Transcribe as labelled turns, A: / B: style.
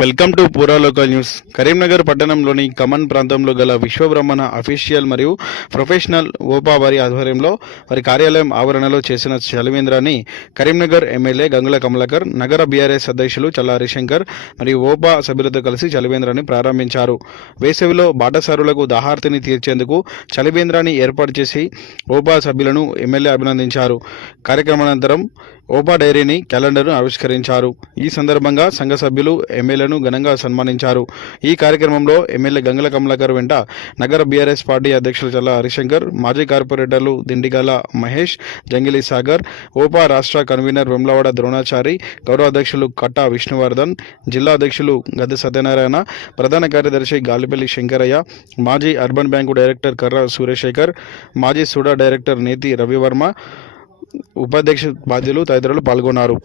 A: Welcome to పూరా local news. Karimnagar పట్టణంలోని come on ప్రాంతంలో గల విశ్వబ్రహ్మణ అఫీషియల్ మరియు ప్రొఫెషనల్ ఓపా వారి ఆధ్వర్యంలో వారి కార్యాలయం ఆవరణలో చేసిన చలివేంద్రాన్ని కరీంనగర్ ఎమ్మెల్యే గంగుల కమలాకర్ నగర బీఆర్ఎస్ అధ్యక్షులు చల్లా హరిశంకర్ మరియు ఓపా సభ్యులతో కలిసి చలివేంద్రాన్ని ప్రారంభించారు. వేసవిలో బాటసారులకు దాహార్తిని తీర్చేందుకు చలివేంద్రాన్ని ఏర్పాటు చేసి ఓపా సభ్యులను ఎమ్మెల్యే అభినందించారు. కార్యక్రమానంతరం ఓపా డైరీని క్యాలెండర్ను ఆవిష్కరించారు. ఈ సందర్భంగా సంఘ సభ్యులు ఎమ్మెల్యే ఎమ్మెల్యేలను ఘనంగా సన్మానించారు. ఈ కార్యక్రమంలో ఎమ్మెల్యే గంగల కమలాకర్ వెంట నగర బీఆర్ఎస్ పార్టీ అధ్యక్షులు చల్ల హరిశంకర్ మాజీ కార్పొరేటర్లు దిండిగాల మహేష్ జంగిలి సాగర్ ఓపా రాష్ట్ర కన్వీనర్ వెమ్లవాడ ద్రోణాచారి గౌరవ అధ్యక్షులు కట్టా విష్ణువర్ధన్ జిల్లా అధ్యక్షులు గద్దె సత్యనారాయణ ప్రధాన కార్యదర్శి గాలిపల్లి శంకరయ్య మాజీ అర్బన్ బ్యాంకు డైరెక్టర్ కర్ర సూర్యశేఖర్ మాజీ సూడా డైరెక్టర్ నేతి రవివర్మ ఉపాధ్యక్ష బాధ్యులు తదితరులు పాల్గొన్నారు.